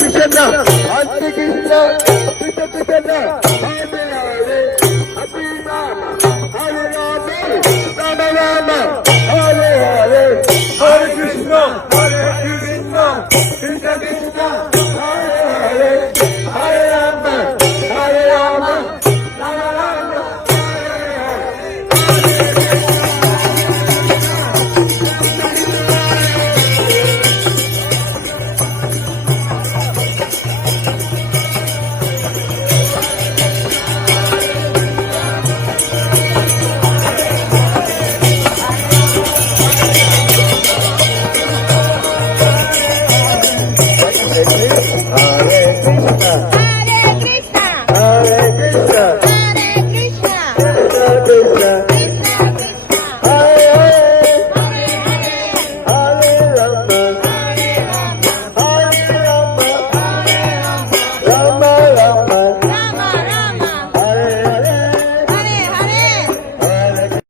Krishna Hare Krishna Krishna Krishna Hare Hare Hare Ram Hare Ram Ram Ram Hare Hare Hare Krishna Krishna Krishna Hare Hare Hare Ram Hare Ram Ram Ram Hare